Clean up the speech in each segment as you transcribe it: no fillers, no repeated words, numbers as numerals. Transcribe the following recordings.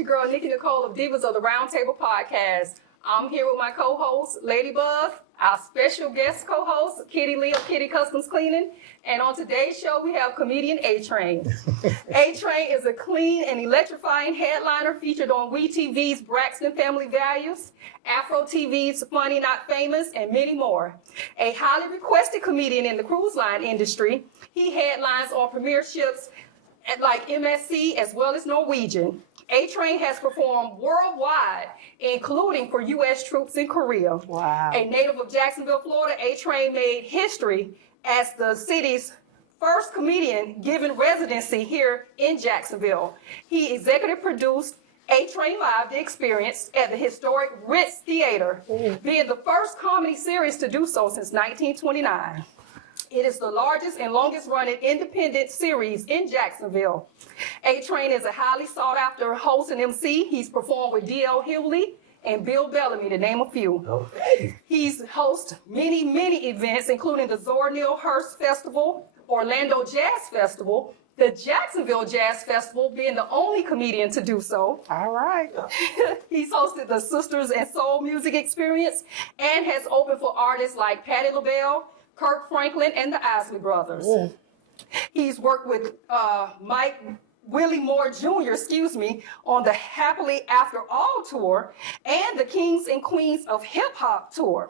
your girl, Nikki Nicole of Divas of the Roundtable Podcast. I'm here with my co-host, Ladybug, our special guest co-host, Kitty Lee of Kitty Customs Cleaning. And on today's show, we have comedian A-Train. A-Train is a clean and electrifying headliner featured on WeTV's Braxton Family Values, Afro TV's Funny Not Famous, and many more. A highly requested comedian in the cruise line industry, he headlines on premierships at like MSC as well as Norwegian. A-Train has performed worldwide, including for U.S. troops in Korea. Wow. A native of Jacksonville, Florida, A-Train made history as the city's first comedian given residency here in Jacksonville. He executive produced A-Train Live, The Experience, at the historic Ritz Theater, being the first comedy series to do so since 1929. It is the largest and longest running independent series in Jacksonville. A-Train is a highly sought after host and MC. He's performed with D.L. Hughley and Bill Bellamy, to name a few. Okay. He's hosted many events, including the Zora Neale Hurst Festival, Orlando Jazz Festival, the Jacksonville Jazz Festival, being the only comedian to do so. All right. He's hosted the Sisters and Soul Music Experience and has opened for artists like Patti LaBelle, Kirk Franklin, and the Isley Brothers. He's worked with Willie Moore Jr., on the Happily After All tour and the Kings and Queens of Hip Hop tour.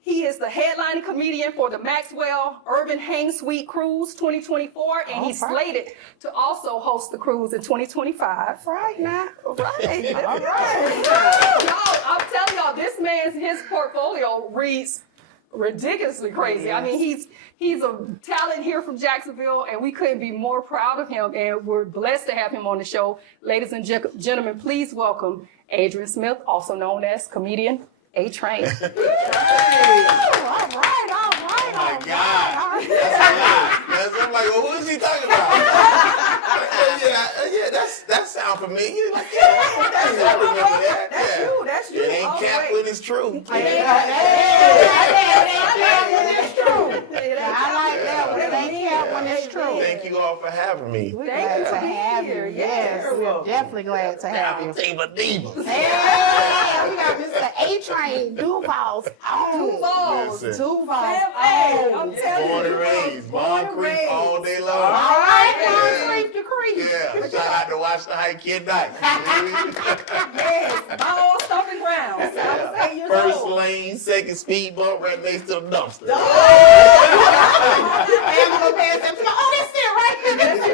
He is the headlining comedian for the Maxwell Urban Hang Suite Cruise 2024, and he's slated to also host the cruise in 2025. Right now. Right. All right. Y'all, I'm telling y'all, his portfolio reads ridiculously crazy. I mean, he's a talent here from Jacksonville, and we couldn't be more proud of him, and we're blessed to have him on the show. Ladies and gentlemen, please welcome Adrian Smith, also known as comedian A-Train. All right. Oh my God. That's a lot. I'm like, well, who is he talking about? that sounds familiar. Like, I remember that. That's you. It ain't cap when it's true. I like that when it ain't cap when it's true. Thank you all for having me. We're glad to have you. Yes, we're definitely glad to have you. Divas. Hey, we got Mr. A-Train, Duval's own. Listen. Duval's Hey, own. I'm telling Born and you. raised. Born Creek all day long. All right, Yeah. Creek to Creek. Yeah, shout out to Watch the Hike Kid Night. Yes, my old stomping grounds. I was 8 years First old. lane, second speed bump right next to the dumpster. And I'm gonna pass that. Oh, that's it right there. That's it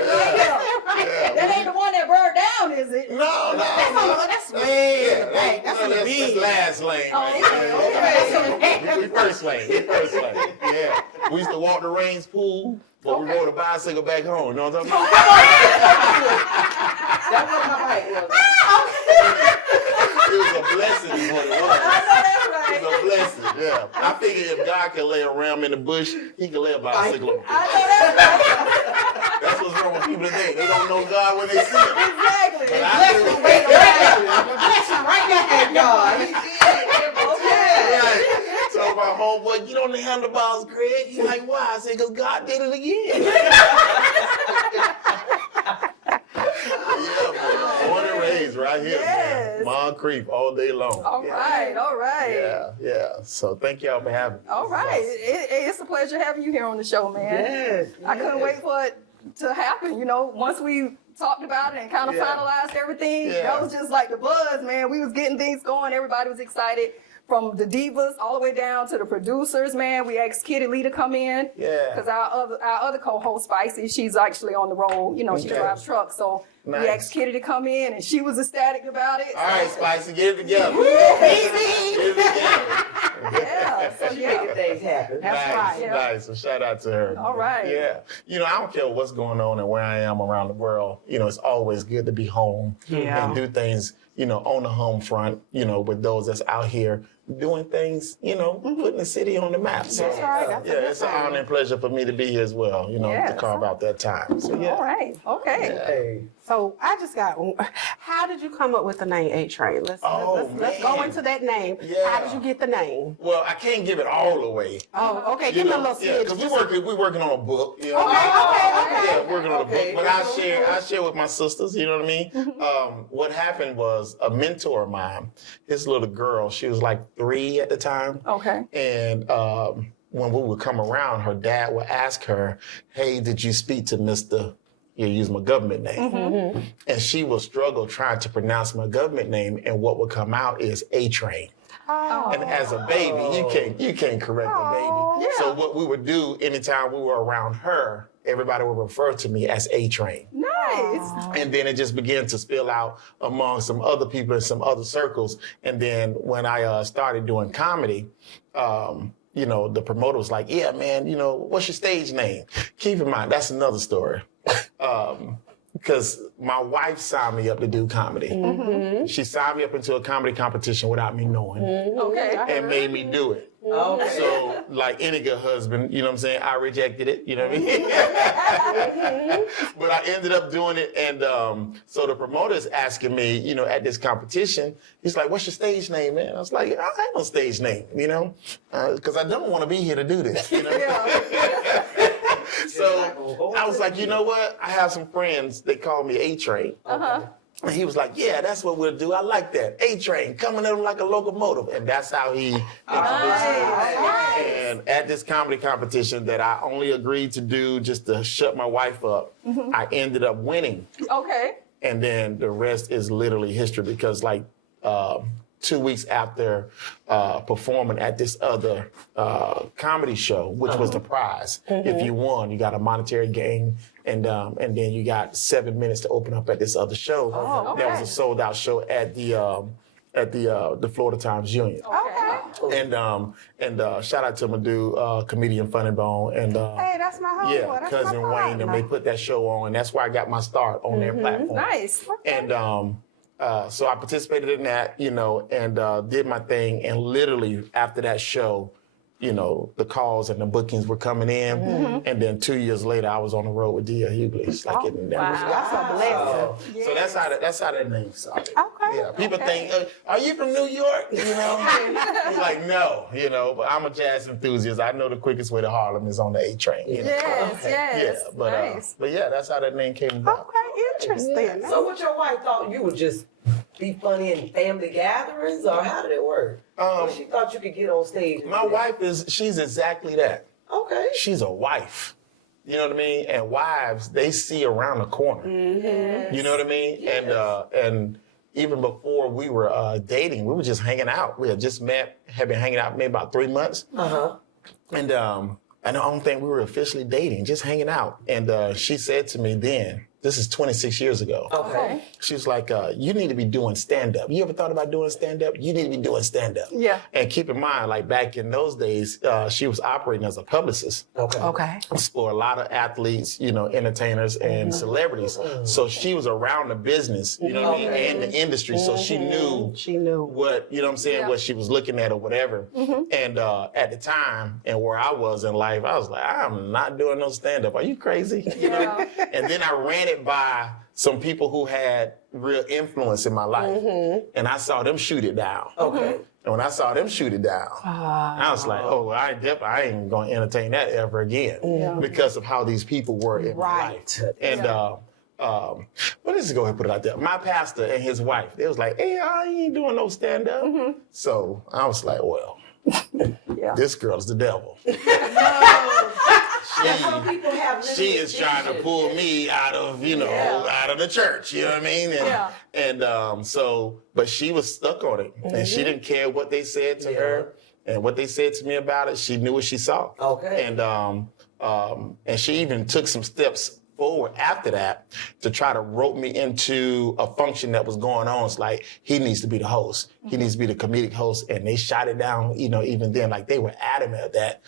right there. That ain't the one that burned down, is it? No. That's way in the back. That's in the That's big. last lane. Right Okay. We first lane. Yeah. We used to walk the Rains pool, but we rode a bicycle back home. You know what I'm talking about? That wasn't my height, was It was a blessing is what it was. I know that's right. It was a blessing, yeah. I figured if God could lay a ram in the bush, he could lay a bicycle in the bush. I know that's right. That's what's wrong with people today. They don't know God when they see him. Exactly. But I do. Blessing right there. God, he did. Right. So my homeboy, get on the handlebars, Greg. He's like, why? I said, because God did it again. Yeah, man. Born and raised right here, Yes. man. Moncrief all day long. All right. Yeah. So thank y'all for having me. All right. It's a pleasure having you here on the show, man. Yes. I couldn't wait for it to happen. You know, once we talked about it and kind of finalized everything, that was just like the buzz, man. We was getting things going. Everybody was excited. From the divas all the way down to the producers, man. We asked Kitty Lee to come in. Yeah. Because our other co-host, Spicy, she's actually on the road. You know, she drives trucks. So we asked Kitty to come in, and she was ecstatic about it. All right, Spicy, get it together. Yeah. So, She making things happen. That's right. Nice. So shout out to her. All right. Yeah. You know, I don't care what's going on and where I am around the world. You know, it's always good to be home and do things, you know, on the home front, you know, with those that's out here doing things, putting the city on the map. So, That's right. That's a good it's an thing. honor and pleasure for me to be here as well, to Yes. carve out that time. So, yeah. All right. Okay. Hey. So I just got. How did you come up with the name A Train? Let's go man. into that name. Yeah. How did you get the name? Well, I can't give it all away. Oh, okay. Give me a little Yeah, snitch. because we're working on a book. Okay. Yeah, working on a Okay. book. But I share with my sisters, you know what I mean? What happened was a mentor of mine, his little girl, she was like 3 at the time. Okay. And when we would come around, her dad would ask her, hey, did you speak to Mr. You use my government name. And she will struggle trying to pronounce my government name, and what would come out is A Train. Oh. And as a baby, you can't correct a baby. Yeah. So what we would do anytime we were around her, everybody would refer to me as A Train. Nice. And then it just began to spill out among some other people in some other circles. And then when I started doing comedy, the promoter was like, yeah, man, what's your stage name? Keep in mind, that's another story. Because my wife signed me up to do comedy. She signed me up into a comedy competition without me knowing Okay. and made me do it. Okay. So, like any good husband, you know what I'm saying? I rejected it, you know what I mean? But I ended up doing it. And so the promoter is asking me, at this competition, he's like, what's your stage name, man? I was like, I have no stage name, because I don't want to be here to do this, So I was like, you know what? I have some friends, they call me A-Train. And he was like, yeah, that's what we'll do. I like that. A-Train, coming in like a locomotive. And that's how he introduced me. And at this comedy competition that I only agreed to do just to shut my wife up, I ended up winning. Okay. And then the rest is literally history, because 2 weeks after performing at this other comedy show, which was the prize. If you won, you got a monetary gain, and then you got 7 minutes to open up at this other show. okay. That was a sold out show at the Florida Times Union. Okay. And shout out to my dude, comedian Funny Bone, and Hey, that's my homeboy. yeah, That's cousin my Wayne, and they put that show on, and that's where I got my start on their platform. Nice. And so I participated in that, and did my thing. And literally after that show, the calls and the bookings were coming in. And then 2 years later, I was on the road with Dia Hughley. It's like wow. That's a blessing. So that's how that name started. Okay. Yeah, people think, are you from New York? I'm like, no, but I'm a jazz enthusiast. I know the quickest way to Harlem is on the A train. Yes, yes. Yeah, but nice. but yeah, that's how that name came about. Okay, interesting. So what your wife thought you would just be funny in family gatherings, or how did it work? Or she thought you could get on stage? My wife she's exactly that. Okay. She's a wife. You know what I mean? And wives, they see around the corner. You know what I mean? Yes. And even before we were dating, we were just hanging out. We had just met, had been hanging out maybe about 3 months. And I don't think we were officially dating, just hanging out. And she said to me then, this is 26 years ago. Okay. She was like, you need to be doing stand-up. You ever thought about doing stand-up? You need to be doing stand-up. Yeah. And keep in mind, like back in those days, she was operating as a publicist Okay. for a lot of athletes, entertainers and celebrities. So she was around the business, you know what I mean, and the industry. So she knew what, you know what I'm saying, Yeah. what she was looking at or whatever. And at the time and where I was in life, I was like, I'm not doing no stand-up. Are you crazy? You know? Yeah. And then I ran it by some people who had real influence in my life. And I saw them shoot it down. Okay. And when I saw them shoot it down, I was like, oh, I ain't going to entertain that ever again because of how these people were in my life. And, but let's just go ahead and put it out there. My pastor and his wife, they was like, hey, I ain't doing no stand-up. So I was like, well, this girl's the devil. Some people have She is trying to pull me out of, out of the church, you know what I mean? And but she was stuck on it. And she didn't care what they said to her and what they said to me about it. She knew what she saw. Okay. And she even took some steps forward after that to try to rope me into a function that was going on. It's like, he needs to be the host. He needs to be the comedic host. And they shot it down, even then, like they were adamant of that.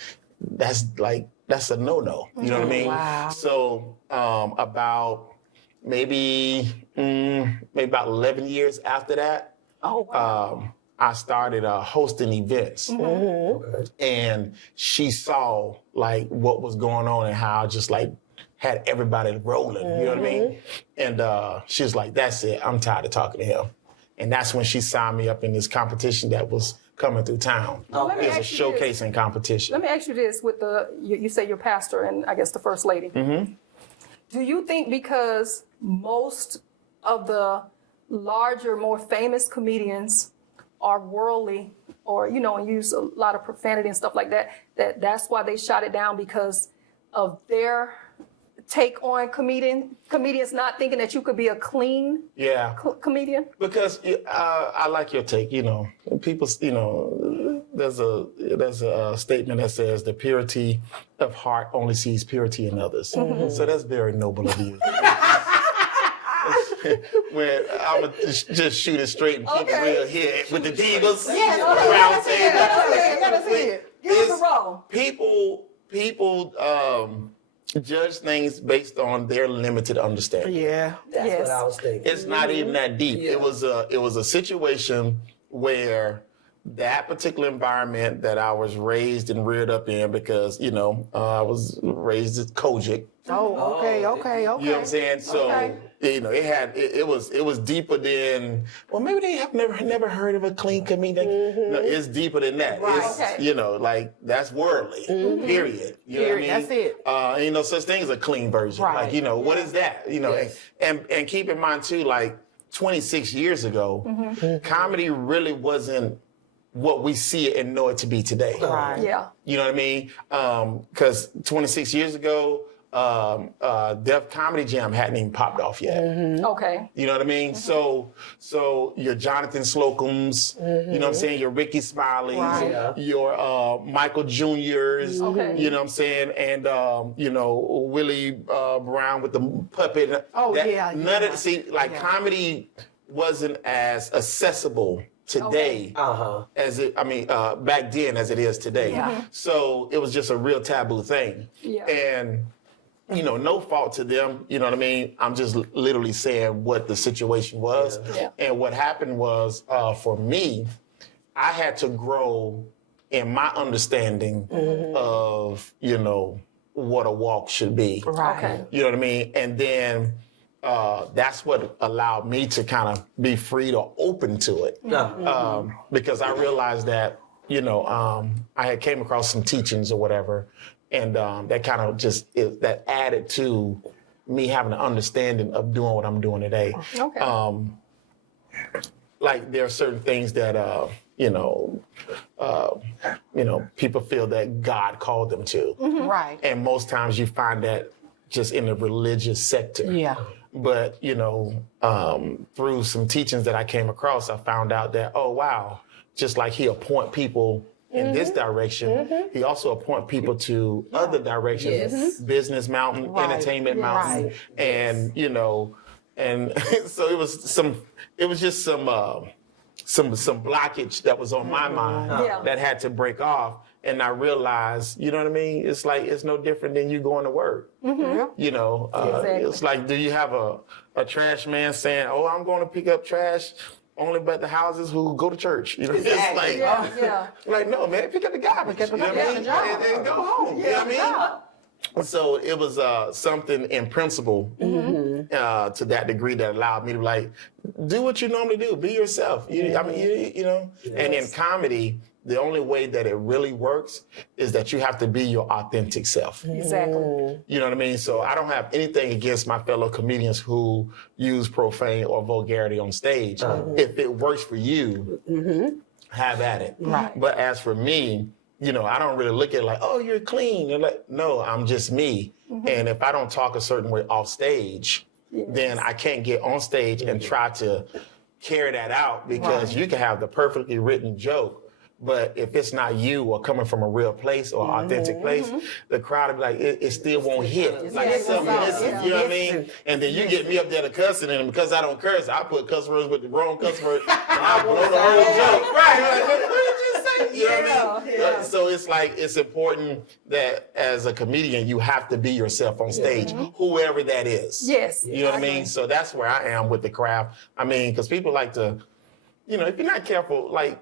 That's a no-no. You know what I mean? Wow. So about maybe about 11 years after that, I started hosting events. Okay. And she saw like what was going on and how I just like had everybody rolling, you know what I mean? And she was like, that's it, I'm tired of talking to him. And that's when she signed me up in this competition that was coming through town. Let me It was a ask you this. showcasing competition. Let me ask you this: with you say your pastor and I guess the first lady. Do you think because most of the larger, more famous comedians are worldly, or and use a lot of profanity and stuff like that, that's why they shot it down because of their take on comedians not thinking that you could be a clean Yeah. comedian? Because I like your take, people, there's a statement that says the purity of heart only sees purity in others. So that's very noble of you. When I'm gonna just shoot it straight and keep it real here with the divas. Round table. Give us a roll. People judge things based on their limited understanding. Yeah. That's Yes. what I was thinking. It's not even that deep. Yeah. It was a situation where that particular environment that I was raised and reared up in, because I was raised at Kojic. Oh, okay. You know what I'm saying? So Okay. it was deeper than, well, maybe they have never heard of a clean comedian. No, it's deeper than that. Right. It's Okay. like that's worldly. Period. You know what I mean? That's it. Ain't no such thing as a clean version. Right. Like, what is that? Yes. And keep in mind too, like 26 years ago, comedy really wasn't what we see it and know it to be today. Right. Yeah. You know what I mean? Because 26 years ago, Def Comedy Jam hadn't even popped off yet. Okay. You know what I mean? So your Jonathan Slocums, you know what I'm saying? Your Ricky Smileys, Right. Yeah. your Michael Juniors, Okay. you know what I'm saying? And, Willie Brown with the puppet. Oh, yeah, None yeah. of Yeah. comedy wasn't as accessible today as back then as it is today. Yeah. So it was just a real taboo thing. Yeah. And no fault to them, you know what I mean? I'm just literally saying what the situation was. Yeah. And what happened was, for me, I had to grow in my understanding of, what a walk should be. Right. Okay. You know what I mean? And then that's what allowed me to kind of be free to open to it. Because I realized that, I had came across some teachings or whatever, and that kind of that added to me having an understanding of doing what I'm doing today. Okay. Like there are certain things that, people feel that God called them to. Right. And most times you find that just in the religious sector. Yeah. But, through some teachings that I came across, I found out that, oh, wow, just like he appoint people in this direction, he also appoint people to other directions, Yes. business mountain, Right. entertainment mountain. Right. And, and so it was just some blockage that was on my mind Yeah. that had to break off. And I realized, you know what I mean? It's like, it's no different than you going to work. Yeah. Exactly. It's like, do you have a trash man saying, oh, I'm going to pick up trash only but the houses who go to church? It's like, Yeah. like, no, man, pick up the garbage. You know what I mean? And go home. You know what I mean? So it was something in principle to that degree that allowed me to do what you normally do. Be yourself. And in comedy, the only way that it really works is that you have to be your authentic self. Exactly. You know what I mean? So I don't have anything against my fellow comedians who use profane or vulgarity on stage. If it works for you, have at it. Right. But as for me, I don't really look at it like, oh, you're clean. You're like, no, I'm just me. And if I don't talk a certain way off stage, then I can't get on stage and try to carry that out, because you can have the perfectly written joke, but if it's not you or coming from a real place or authentic place, the crowd will be like, it still won't hit. Like it's something missing. You know what I mean? And then you get me up there to cussing, and because I don't curse, I put cuss words with the wrong cuss word, and I blow the whole joke. Right? Like, what did you say? You know what I mean? Yeah. So it's like, it's important that as a comedian, you have to be yourself on stage, whoever that is. Yes. You know what I agree. mean? So that's where I am with the craft. I mean, because people like to, if you're not careful, like,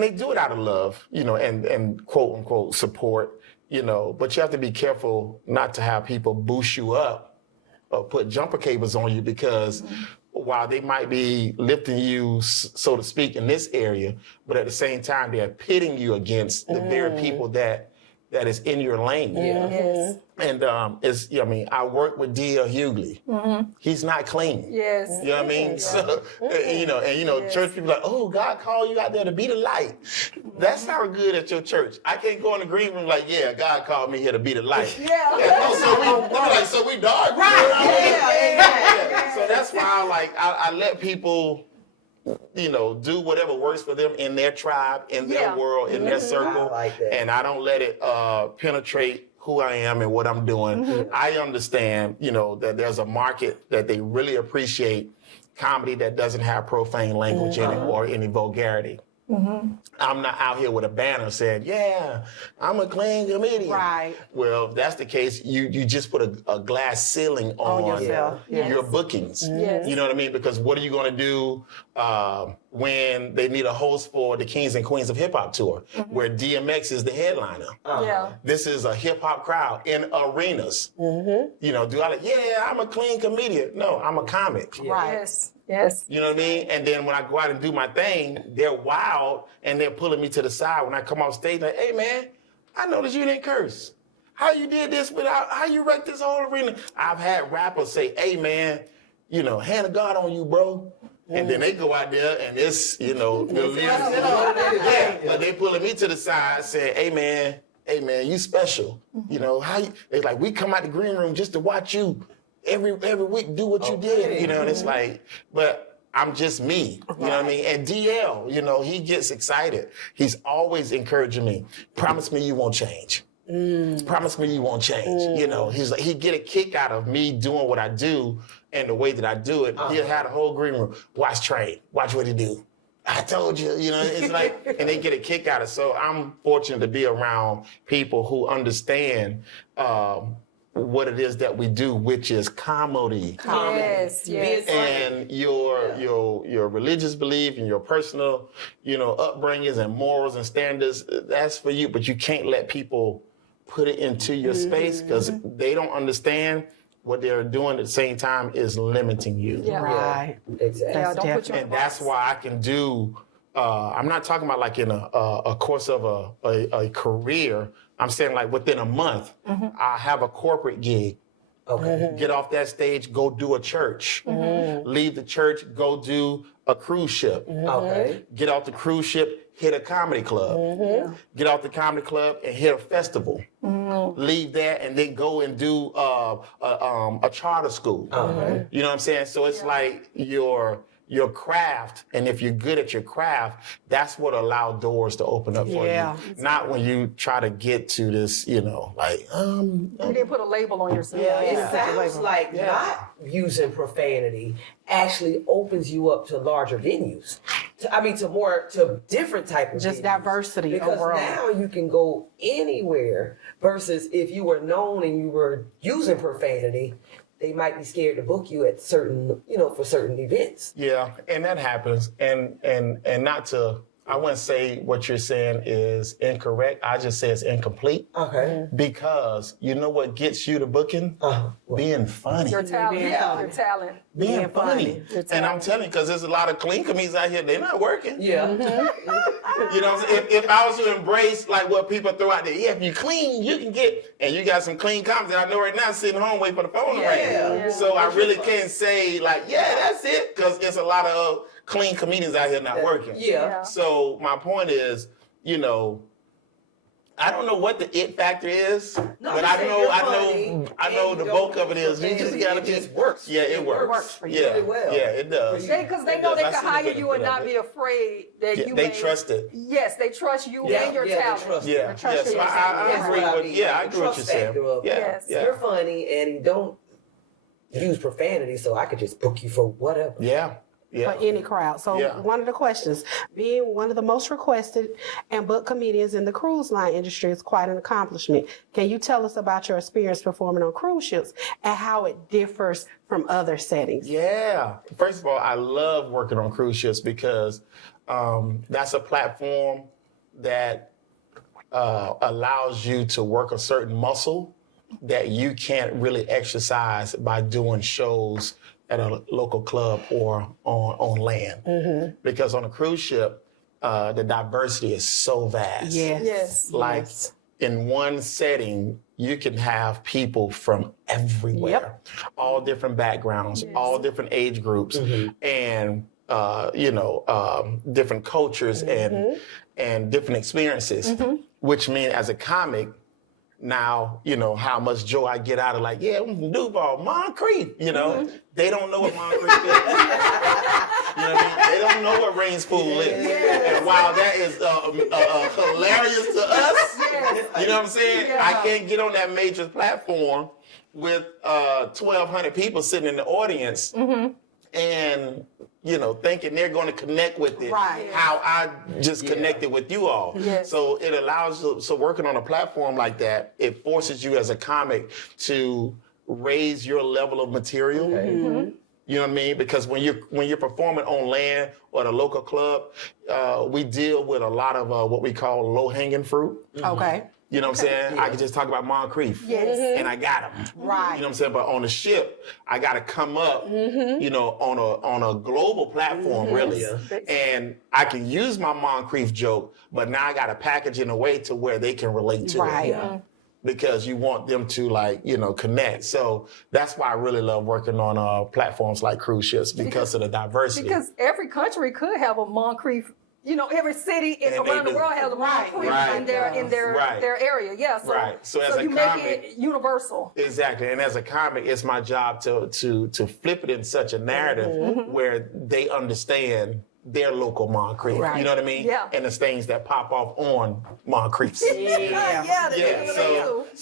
they do it out of love, and quote unquote support, but you have to be careful not to have people boost you up or put jumper cables on you, because while they might be lifting you, so to speak, in this area, but at the same time, they're pitting you against the very people that is in your lane. Yeah. Yes. And I work with D.L. Hughley. He's not clean. Yes. You know what I mean? So, church people are like, oh, God called you out there to be the light. That's not good at your church. I can't go in the green room like, yeah, God called me here to be the light. Yeah. So we dark. Right. Yeah. So that's why I let people, do whatever works for them in their tribe, in their world, in their circle. I like that. And I don't let it penetrate who I am and what I'm doing. I understand, that there's a market that they really appreciate comedy that doesn't have profane language in it or any vulgarity. I'm not out here with a banner saying, yeah, I'm a clean comedian. Right. Well, if that's the case, you just put a glass ceiling on yourself. your bookings. Yes. You know what I mean? Because what are you going to do when they need a host for the Kings and Queens of Hip Hop Tour, where DMX is the headliner? Yeah. This is a hip hop crowd in arenas. Do I I'm a clean comedian? No, I'm a comic. Right. Yes. Yes. You know what I mean? And then when I go out and do my thing, they're wild and they're pulling me to the side when I come off stage. Like, hey man, I noticed you didn't curse. How you did this without? How you wrecked this whole arena? I've had rappers say, hey man, hand of God on you, bro. And then they go out there and it's, but they pulling me to the side saying, hey man, you special. They like, we come out the green room just to watch you every week do what you did, and it's like, but I'm just me, you know what I mean? And DL, he gets excited. He's always encouraging me. Promise me you won't change. Promise me you won't change. He's like, he get a kick out of me doing what I do and the way that I do it. He'll have the whole green room. Watch Trey. Watch what he do. I told you, it's like, and they get a kick out of it. So I'm fortunate to be around people who understand what it is that we do, which is comedy. Yes. Yes. And your religious belief and your personal, upbringings and morals and standards, that's for you, but you can't let people put it into your space because they don't understand what they're doing at the same time is limiting you. Yeah. Right. Exactly. Yeah, don't put you And that's why I can do, I'm not talking about like in a course of a career. I'm saying like within a month, I have a corporate gig. Okay. Get off that stage, go do a church. Leave the church, go do a cruise ship. Okay. Get off the cruise ship, hit a comedy club. Get off the comedy club and hit a festival. Leave there and then go and do a charter school. You know what I'm saying? So it's like your craft, and if you're good at your craft, that's what allows doors to open up for you. Not when you try to get to this, You didn't put a label on yourself. It sounds like not using profanity actually opens you up to larger venues. To different type of Just venues. diversity because overall. now you can go anywhere versus if you were known and you were using profanity, they might be scared to book you at certain, for certain events. Yeah, and that happens. And not to, I wouldn't say what you're saying is incorrect. I just say it's incomplete. Okay. Because you know what gets you to booking? Being funny. Your talent. Your talent. Being funny. And I'm telling you, because there's a lot of clean comedians out here, they're not working. Yeah. You know what I'm saying? If I was to embrace like what people throw out there, if you clean, you can get, and you got some clean comics that I know right now sitting home waiting for the phone to ring. So I really can't say like, yeah, that's it, because it's a lot of clean comedians out here not working. Yeah. So my point is, I don't know what the it factor is, but I know the bulk of it is you just gotta be. It just works. Yeah, it works. It works for you. Yeah, really well. yeah, it does. Because they know they can hire you and not be afraid that you They may. trust it. Yes, they trust you Yeah, and your yeah, they talent. trust Yeah, it. yeah. So I agree with. Yeah, I agree with you, Sam. Yeah, Yes. yeah, You're funny and you don't use profanity, so I could just book you for whatever. yeah. Yeah. For any crowd. So one of the questions, being one of the most requested and booked comedians in the cruise line industry is quite an accomplishment. Can you tell us about your experience performing on cruise ships and how it differs from other settings? Yeah. First of all, I love working on cruise ships because That's a platform that allows you to work a certain muscle that you can't really exercise by doing shows at a local club or on land. Because on a cruise ship, the diversity is so vast. Yes. Like in one setting, you can have people from everywhere, all different backgrounds, all different age groups, and different cultures and different experiences. Which means as a comic, now, how much joy I get out of like, yeah, I'm from Duval, Moncrief, They don't know what Moncrief is. You know what I mean? They don't know what Rains Pool is. And while that is hilarious to us, you know what I'm saying? I can't get on that major platform with 1,200 people sitting in the audience and thinking they're going to connect with it how I just connected with you all. So it allows you, so working on a platform like that, it forces you as a comic to raise your level of material. You know what I mean? Because when you're performing on land or at a local club, we deal with a lot of what we call low-hanging fruit. You know what I'm saying? I can just talk about Moncrief. And I got him. You know what I'm saying? But on the ship, I got to come up, on a global platform, really. And I can use my Moncrief joke, but now I got to package it in a way to where they can relate to it. Because you want them to connect. So that's why I really love working on platforms like cruise ships because of the diversity. Because every country could have a Moncrief. Every city around the world has a Moncrief in their area. So as a you comic, make it universal. Exactly. And as a comic, it's my job to flip it in such a narrative where they understand their local Moncrief. You know what I mean? And the things that pop off on Moncrief. So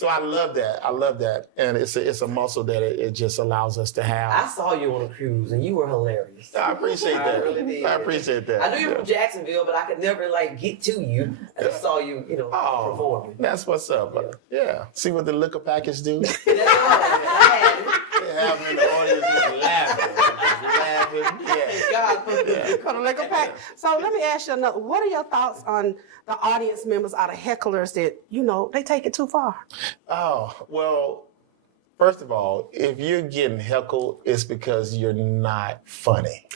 I love that. And it's a muscle that it just allows us to have. I saw you on a cruise and you were hilarious. I appreciate that. I really did. I appreciate that. I knew you were from Jacksonville, but I could never get to you. I just saw you, performing. That's what's up. See what the liquor package do? That's all. They have me in the audience just laughing. So let me ask you another. What are your thoughts on the audience members out of hecklers that, they take it too far? Oh, well, first of all, if you're getting heckled, it's because you're not funny.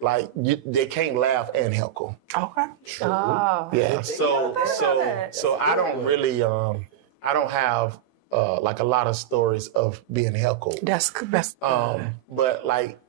Like they can't laugh and heckle. Yeah. So I don't really I don't have like a lot of stories of being heckled. That's best. But like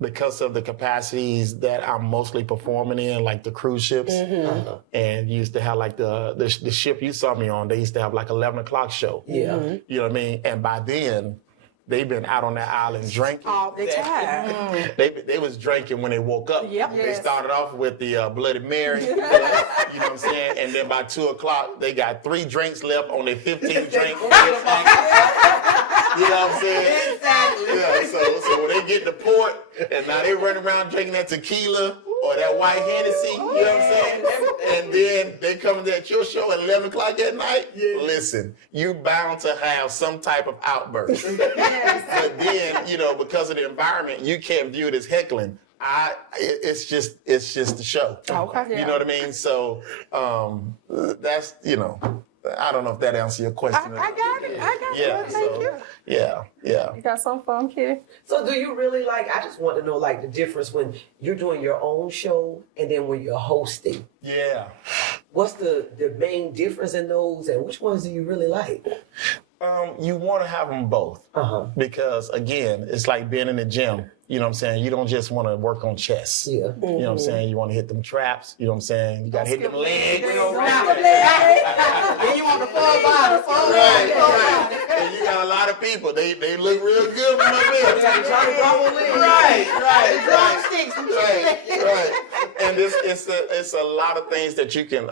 because of the capacities that I'm mostly performing in, like the cruise ships, and you used to have like the ship you saw me on, they used to have like 11 o'clock show. You know what I mean? And by then, they've been out on that island drinking. All the time. They was drinking when they woke up. They started off with the Bloody Mary, you know what I'm saying? And then by 2 o'clock, they got 3 drinks left on their 15th drink. You know what I'm saying? Exactly. Yeah, so when they get to port, and now they run around drinking that tequila or that white Hennessy, you know what I'm saying? And then they come at your show at 11 o'clock at night. Listen, you bound to have some type of outburst. But then, because of the environment, you can't view it as heckling. It's just the show. You know what I mean? So that's, I don't know if that answers your question. I got it. Thank you. Yeah. You got something for them, Kitty? So do you really I just want to know the difference when you're doing your own show and then when you're hosting. Yeah. What's the main difference in those and which ones do you really like? You want to have them both because again, it's like being in the gym. You know what I'm saying? You don't just want to work on chest. You know what I'm saying? You want to hit them traps. You know what I'm saying? You got to hit them legs. And you want the full body. Right. And you got a lot of people. They look real good with my bed. Right. And it's a lot of things that you can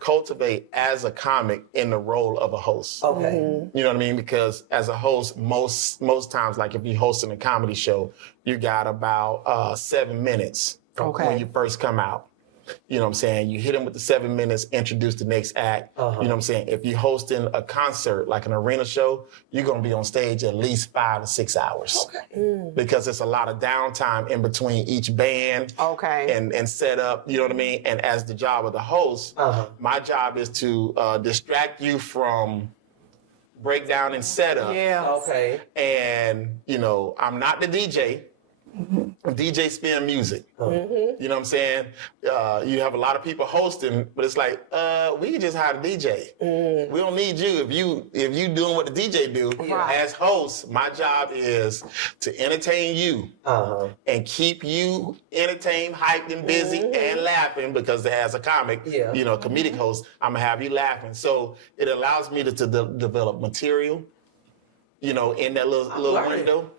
cultivate as a comic in the role of a host. You know what I mean? Because as a host, most times, like if you're hosting a comedy show, you got about 7 minutes when you first come out. You know what I'm saying? You hit them with the 7 minutes, introduce the next act. You know what I'm saying? If you're hosting a concert, like an arena show, you're going to be on stage at least 5 to 6 hours. Okay. Because it's a lot of downtime in between each band and set up, you know what I mean? And as the job of the host, my job is to distract you from breakdown and setup. Okay. And, you know, I'm not the DJ. DJ spin music. You know what I'm saying? You have a lot of people hosting, but it's like, we can just hire a DJ. We don't need you if you doing what the DJ do. As host, my job is to entertain you and keep you entertained, hyped, and busy and laughing, because as a comic, you know, comedic host, I'm gonna have you laughing. So it allows me to develop material, you know, in that little window.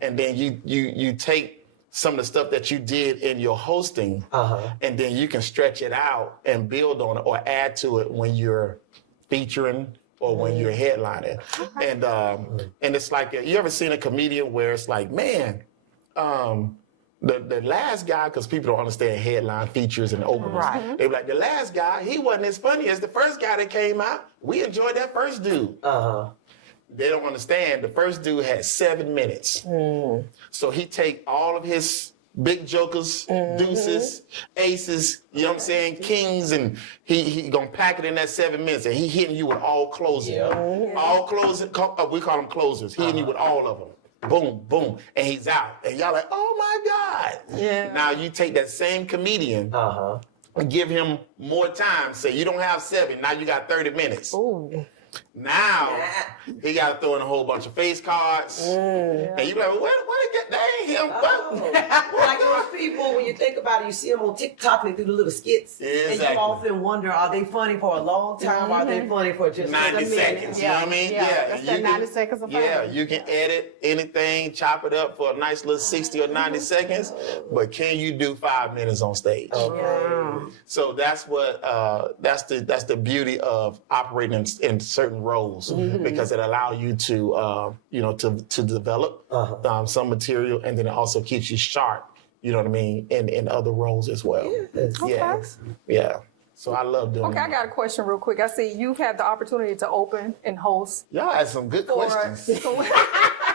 And then you take some of the stuff that you did in your hosting, and then you can stretch it out and build on it or add to it when you're featuring or when you're headlining. And it's like, you ever seen a comedian where it's like, man, the last guy, because people don't understand headline features and openers. They be like, the last guy, he wasn't as funny as the first guy that came out. We enjoyed that first dude. They don't understand. The first dude had 7 minutes. So he take all of his big jokers, deuces, aces, you know what I'm saying, kings, and he gonna pack it in that 7 minutes, and he hitting you with all closing. All closing, we call them closers. He hitting you with all of them. Boom, boom, and he's out. And y'all like, oh my God. Now you take that same comedian and give him more time. Say you don't have 7, now you got 30 minutes. Now he got to throw in a whole bunch of face cards, and you be like, well, where did get that? Ain't him. Like those people, when you think about it, you see them on TikTok and they do the little skits, and you often wonder, are they funny for a long time, or are they funny for just 90 seconds? You know what I mean? That's that 90 seconds of fun. You can edit anything, chop it up for a nice little 60 or 90 seconds, but can you do 5 minutes on stage? So that's what that's the beauty of operating in certain roles, because it allows you to you know, to develop some material, and then it also keeps you sharp, you know what I mean, in other roles as well. Yeah. So I love doing I got a question real quick. I see you've had the opportunity to open and host. Y'all had some good questions.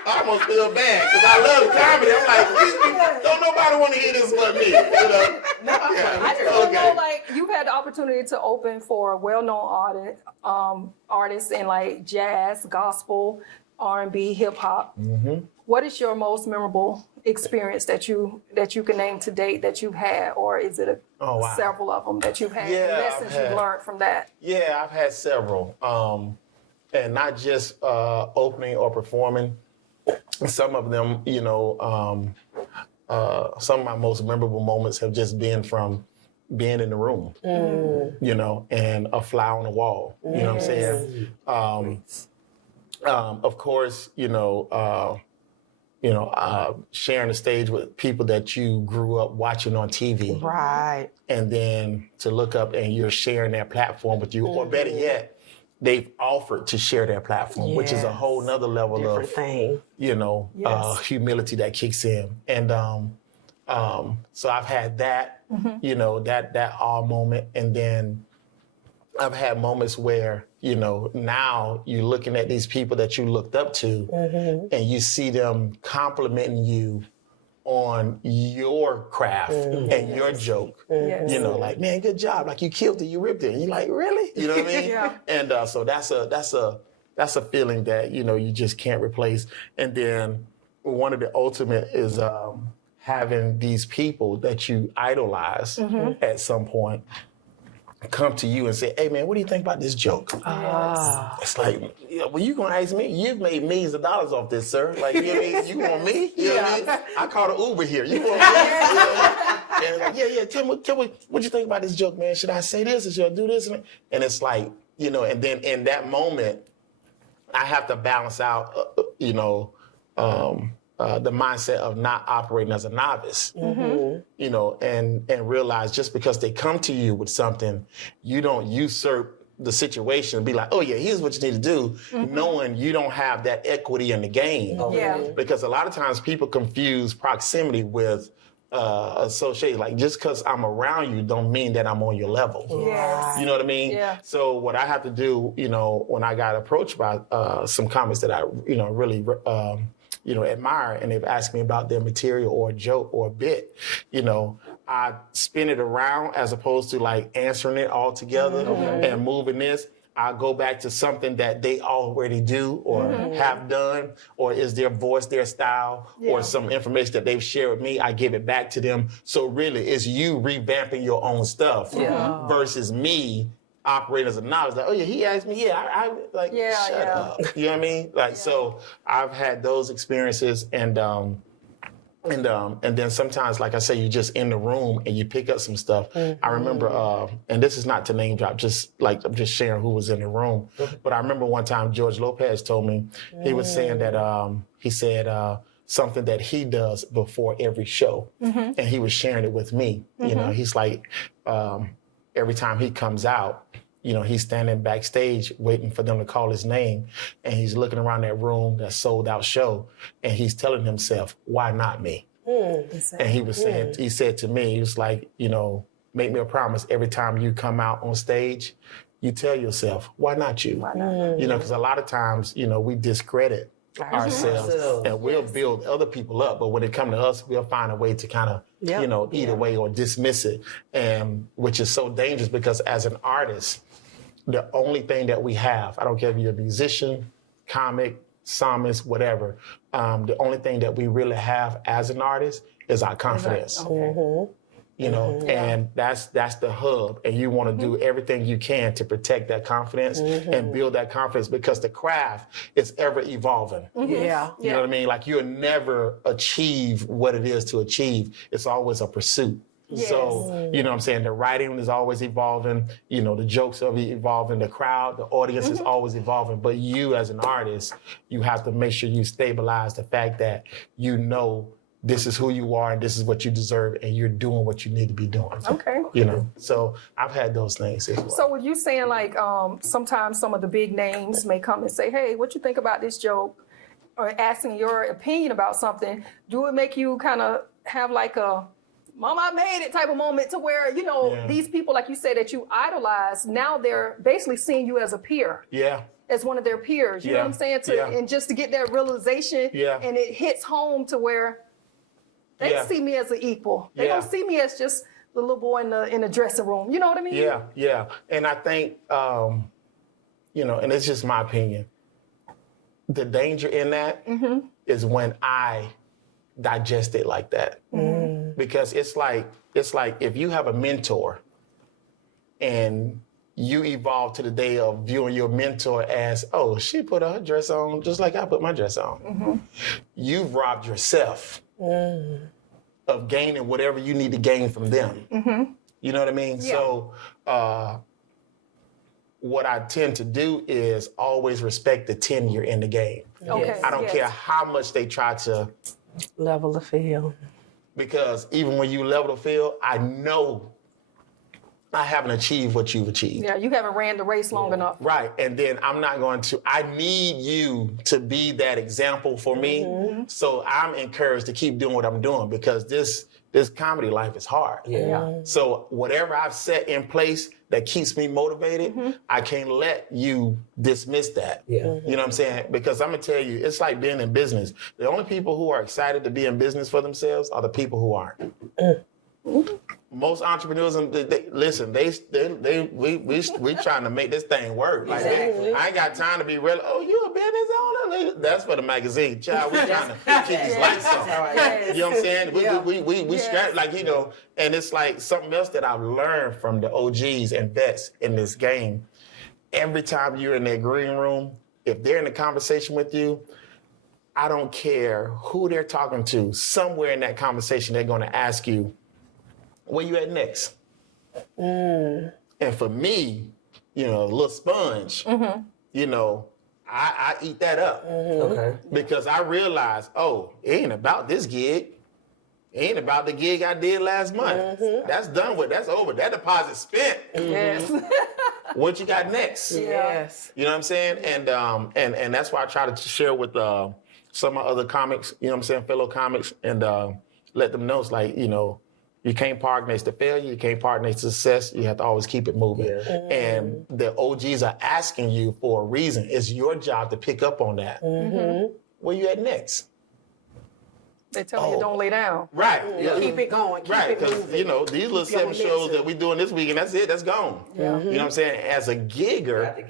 I almost feel bad because I love comedy. I'm like, don't nobody want to hear this but me. You know? I just want to know, like, you've had the opportunity to open for well-known artists in like jazz, gospel, R&B, hip hop. What is your most memorable experience that you can name to date that you've had, or is it several of them that you've had? Lessons you've learned from that? Yeah, I've had several, and not just opening or performing. Some of them, you know, some of my most memorable moments have just been from being in the room, you know, and a fly on the wall. You know what I'm saying? Of course, you know, sharing the stage with people that you grew up watching on TV. Right. And then to look up and you're sharing their platform with you, or better yet, they've offered to share their platform, which is a whole nother level different thing. You know, humility that kicks in. And so I've had that, you know, that awe moment. And then I've had moments where, you know, now you're looking at these people that you looked up to, and you see them complimenting you on your craft and your joke. You know, like, man, good job. Like, you killed it, you ripped it. And you're like, really? You know what I mean? And so that's a feeling that, you know, you just can't replace. And then one of the ultimate is having these people that you idolize at some point come to you and say, hey man, what do you think about this joke? It's like, well, you gonna ask me? You've made millions of dollars off this, sir. Like, you know what I mean? You want me? You know what I mean? I called an Uber here. You want me? You know? And like, tell me, what you think about this joke, man? Should I say this or should I do this? And it's like, you know, and then in that moment, I have to balance out, you know, the mindset of not operating as a novice, you know, and realize just because they come to you with something, you don't usurp the situation and be like, oh yeah, here's what you need to do, knowing you don't have that equity in the game. Because a lot of times people confuse proximity with associate. Like just because I'm around you don't mean that I'm on your level. Yes. You know what I mean? Yeah. So what I have to do, when I got approached by some comics that I, really, admire, and they've asked me about their material or a joke or a bit, I spin it around as opposed to like answering it all together and moving this. I go back to something that they already do or have done, or is their voice, their style, or some information that they've shared with me. I give it back to them. So really, it's you revamping your own stuff versus me operating as a novice. Like, oh yeah, he asked me. Yeah, I like. Shut up. You know what I mean? Like, so I've had those experiences, and then sometimes, like I say, you just in the room and you pick up some stuff. I remember, and this is not to name drop, just like I'm just sharing who was in the room. But I remember one time George Lopez told me, he was saying that, he said something that he does before every show. And he was sharing it with me. He's like, every time he comes out, he's standing backstage waiting for them to call his name. And he's looking around that room, that sold out show. And he's telling himself, why not me? And he was saying, he said to me, he was like, make me a promise every time you come out on stage, you tell yourself, why not you? Why not? Because a lot of times, we discredit ourselves and we'll build other people up. But when it comes to us, we'll find a way to kind of, eat away or dismiss it. And which is so dangerous because as an artist, the only thing that we have, I don't care if you're a musician, comic, psalmist, whatever, the only thing that we really have as an artist is our confidence. And that's the hub. And you want to do everything you can to protect that confidence and build that confidence because the craft is ever evolving. You know what I mean? Like you'll never achieve what it is to achieve. It's always a pursuit. So, you know what I'm saying? The writing is always evolving. The jokes are evolving. The crowd, the audience is always evolving. But you as an artist, you have to make sure you stabilize the fact that this is who you are and this is what you deserve and you're doing what you need to be doing. Okay. So I've had those things as well. So were you saying like sometimes some of the big names may come and say, hey, what you think about this joke? Or asking your opinion about something. Do it make you kind of have like a Mama, I made it type of moment to where, these people, like you said, that you idolize, now they're basically seeing you as a peer. Yeah. As one of their peers. You know what I'm saying? And just to get that realization. And it hits home to where they see me as an equal. They don't see me as just the little boy in the dressing room. You know what I mean? Yeah. And I think, and it's just my opinion. The danger in that is when I digest it like that. Because it's like if you have a mentor and you evolve to the day of viewing your mentor as, oh, she put her dress on just like I put my dress on. You've robbed yourself of gaining whatever you need to gain from them. You know what I mean? So what I tend to do is always respect the tenure in the game. I don't care how much they try to level the field. Because even when you level the field, I know I haven't achieved what you've achieved. Yeah, you haven't ran the race long enough. Right, and then I need you to be that example for me. So I'm encouraged to keep doing what I'm doing because this comedy life is hard. So whatever I've set in place that keeps me motivated, I can't let you dismiss that. You know what I'm saying? Because I'm gonna tell you, it's like being in business. The only people who are excited to be in business for themselves are the people who aren't. Most entrepreneurs, we trying to make this thing work. Like I ain't got time to be real. Oh, you a business owner? That's for the magazine, child. We trying to keep these lights on. You know what I'm saying? We scratch and it's like something else that I've learned from the OGs and vets in this game. Every time you're in that green room, if they're in a conversation with you, I don't care who they're talking to. Somewhere in that conversation, they're going to ask you, where you at next? And for me, a little sponge, I eat that up. Okay. Because I realize, it ain't about this gig. It ain't about the gig I did last month. That's done with. That's over. That deposit spent. Yes. What you got next? Yes. You know what I'm saying? And that's why I try to share with some of my other comics, fellow comics, and let them know it's like, you know, you can't park next to failure, you can't park next to success, you have to always keep it moving. Yeah. And the OGs are asking you for a reason. It's your job to pick up on that. Where you at next? They tell you don't lay down. Right. Yeah. Keep it going. Keep Right, it because, moving. you know, these little 7 shows that we doing this week, and that's it, that's gone. Yeah. You know what I'm saying? As a gigger,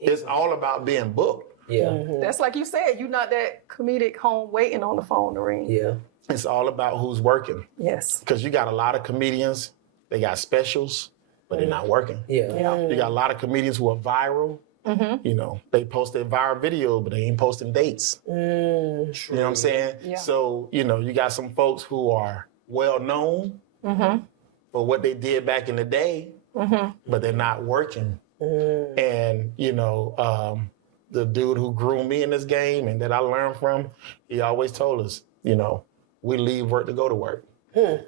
it's all about being booked. Yeah. That's like you said, you're not that comedic home waiting on the phone to ring. Yeah. It's all about who's working. Yes. Because you got a lot of comedians, they got specials, but they're not working. Yeah. Yeah. You got a lot of comedians who are viral. You know, they post their viral video, but they ain't posting dates. You know what I'm saying? Yeah. So, you know, you got some folks who are well known for what they did back in the day, but they're not working. And, you know, the dude who grew me in this game and that I learned from, he always told us, you know, we leave work to go to work. Exactly.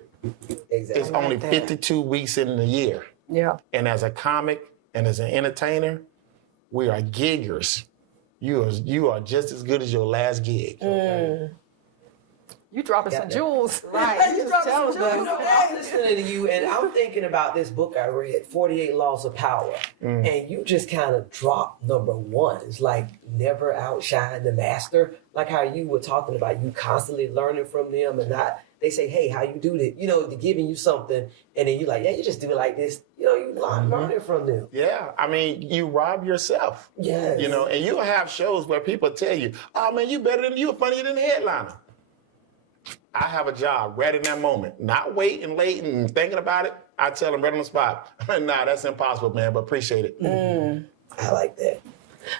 It's only 52 weeks in the year. Yeah. And as a comic and as an entertainer, we are giggers. You are just as good as your last gig. You dropping some jewels. Right. You Just dropping tell some us jewels that. I'm today. listening to you, and I'm thinking about this book I read, 48 Laws of Power. And you just kind of dropped number one. It's like never outshine the master. Like how you were talking about, you constantly learning from them and not, they say, hey, how you do that? You know, they're giving you something, and then you're like, yeah, you just do it like this. You know, you learning from them. Yeah, I mean, you rob yourself. Yes. You know, and you'll have shows where people tell you, oh man, you better than you, funnier than the headliner. I have a job right in that moment. Not waiting late and thinking about it. I tell them right on the spot, nah, that's impossible, man, but appreciate it. I like that.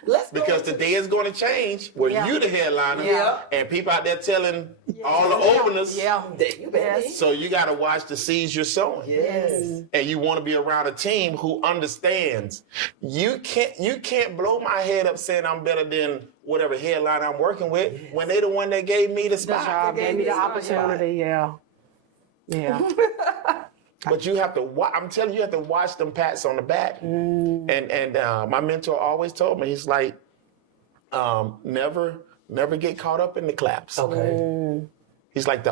Let's go Because into- the day is going to change where you the headliner Yeah. and people out there telling all the openers. Yeah. You better. So you got to watch the seeds you're sowing. Yes. And you want to be around a team who understands. You can't blow my head up saying I'm better than whatever headline I'm working with when they the one that gave me the spot. Job gave me the Yeah. opportunity. Yeah. Yeah. But you have to. I'm telling you, you have to watch them pats on the back. And my mentor always told me, he's like, never get caught up in the claps. Okay. He's like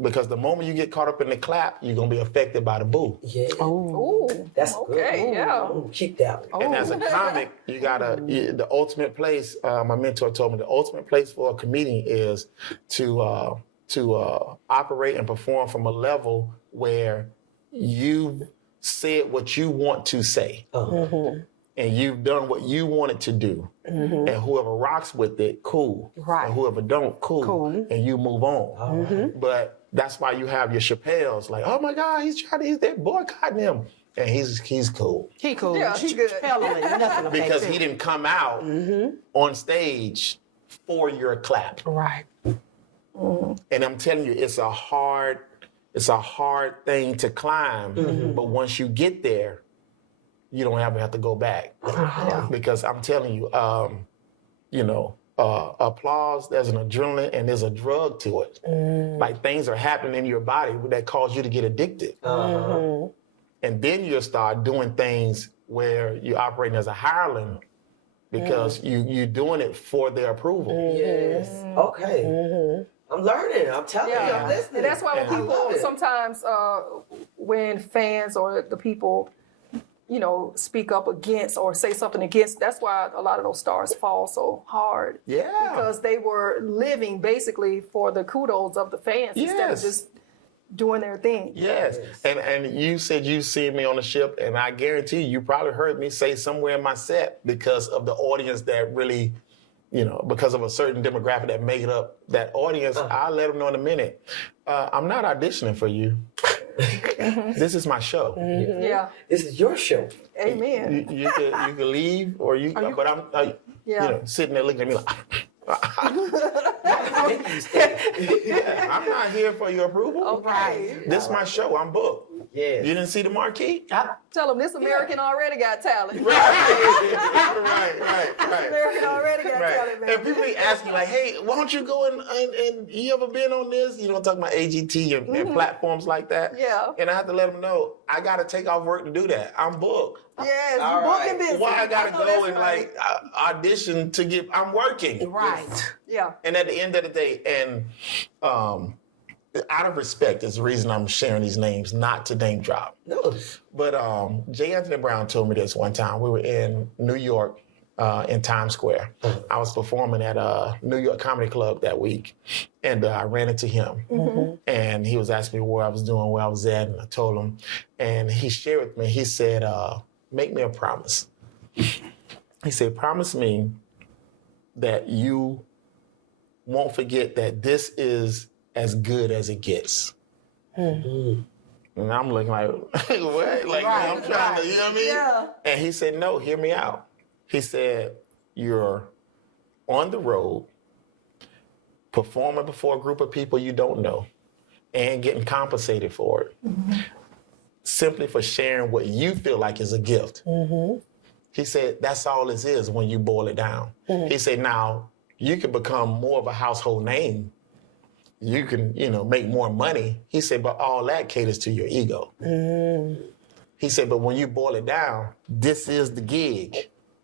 because the moment you get caught up in the clap, you're gonna be affected by the boo. Yeah. Ooh. That's Okay, good. yeah. Ooh, keep that one. And as a comic, you gotta the ultimate place. My mentor told me the ultimate place for a comedian is to operate and perform from a level where you've said what you want to say, and you've done what you wanted to do, and whoever rocks with it, cool. Right. And whoever don't, cool. Cool. And you move on. But that's why you have your Chappelles, like, oh my God, they're boycotting him, and he's cool. He cool. Yeah, he good. Nothing affects Because him. he didn't come out on stage for your clap. Right. And I'm telling you, it's a hard thing to climb. But once you get there, you don't ever have to go back. Because I'm telling you, applause, there's an adrenaline and there's a drug to it. Like things are happening in your body that cause you to get addicted. And then you'll start doing things where you're operating as a hireling because you're doing it for their approval. Yes. Okay. I'm learning. I'm telling you, I'm listening. And that's why when Yeah. people I love it. sometimes, when fans or the people, speak up against or say something against, that's why a lot of those stars fall so hard. Yeah. Because they were living basically for the kudos of the fans instead of Yes. just doing their thing. Yes. And you said you seen me on the ship, and I guarantee you probably heard me say somewhere in my set because of the audience that really, because of a certain demographic that made up that audience, I'll let them know in a minute. I'm not auditioning for you. This is my show. Yeah. This is your show. Amen. You could leave, or but I'm sitting there looking at me like, I'm not here for your approval. Okay. This is my show. I'm booked. Yes. You didn't see the marquee? Tell them this American already got talent. Right. American already got talent, man. And people be asking like, hey, why don't you go and you ever been on this? Talking about AGT and platforms like that. Yeah. And I have to let them know, I got to take off work to do that. I'm booked. Yes, All you right. booking business. Why I got to know go that's and right. audition to I'm working. Right. Yeah. And at the end of the day, and out of respect is the reason I'm sharing these names, not to name drop. No. But J. Anthony Brown told me this one time. We were in New York in Times Square. I was performing at a New York Comedy Club that week, and I ran into him. And he was asking me where I was doing, where I was at, and I told him. And he shared with me, he said, make me a promise. He said, promise me that you won't forget that this is as good as it gets. And I'm looking like, what? Like, I'm trying to, you know what I mean? Yeah. And he said, no, hear me out. He said, you're on the road, performing before a group of people you don't know, and getting compensated for it. Simply for sharing what you feel like is a gift. He said, that's all this is when you boil it down. He said, now, you can become more of a household name. You can, make more money. He said, but all that caters to your ego. He said, but when you boil it down, this is the gig.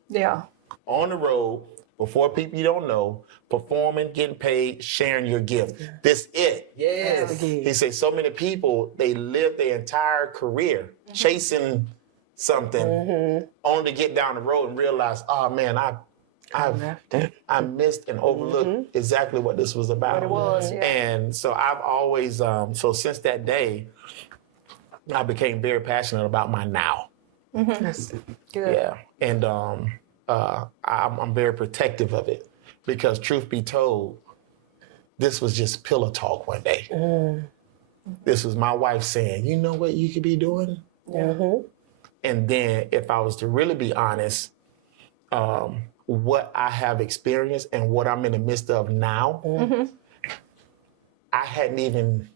Yeah. On the road, before people you don't know, performing, getting paid, sharing your gift. This it. Yes. He said, so many people, they live their entire career chasing something only to get down the road and realize, oh man, I missed and overlooked exactly what this was about. What it was, yeah. And so I've always, so since that day, I became very passionate about my now. Good. Yeah. And I'm very protective of it because truth be told, this was just pillow talk one day. This was my wife saying, you know what you could be doing? And then if I was to really be honest, what I have experienced and what I'm in the midst of now, I hadn't even,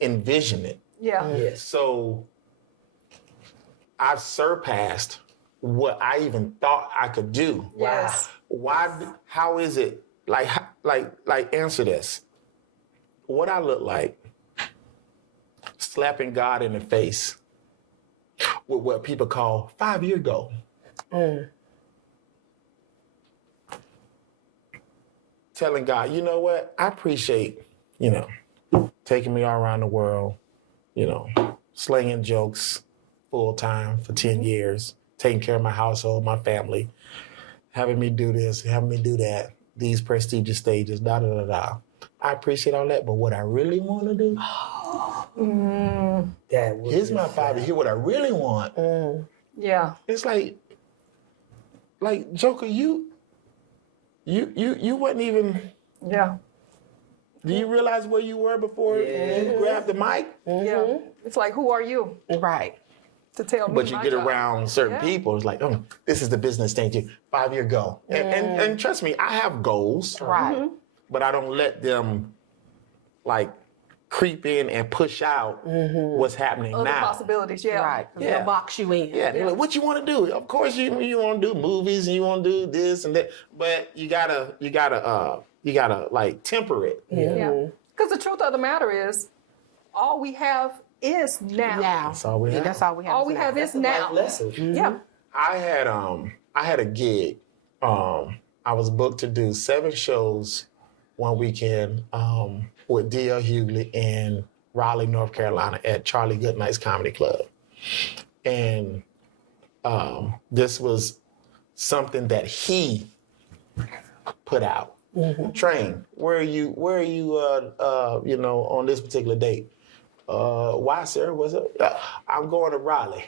envisioned it. Yeah. Yes. So I've surpassed what I even thought I could do. Yes. Why? How is it? Like, answer this. What I look like slapping God in the face with what people call 5-year goal. Telling God, you know what? I appreciate, taking me all around the world, slinging jokes full time for 10 years, taking care of my household, my family, having me do this, having me do that, these prestigious stages, da da da da. I appreciate all that, but what I really want to do, here's my 5 years. Here's what I really want. Yeah. It's like Joker, you wasn't even. Yeah. Do you realize where you were before you grabbed the mic? Yeah. It's like, who are you Right. to tell me? But you my get job? around certain people, it's like, oh, this is the business thing. 5-year goal. And trust me, I have goals, Right. but I don't let them creep in and push out what's happening Other now. possibilities, yeah. Right. Yeah. They'll box you in. Yeah, they're like, what you want to do? Of course, you want to do movies and you want to do this and that, but you gotta temper it. Yeah. Because the truth of the matter is, all we have is now. Now. That's all we have. That's all we have. All we now. have is That's a now. life lesson. Yeah. I had a gig. I was booked to do 7 shows one weekend with D.L. Hughley in Raleigh, North Carolina at Charlie Goodnight's Comedy Club. And this was something that he put out. Train, where are you on this particular date? Why, sir? What's up? I'm going to Raleigh.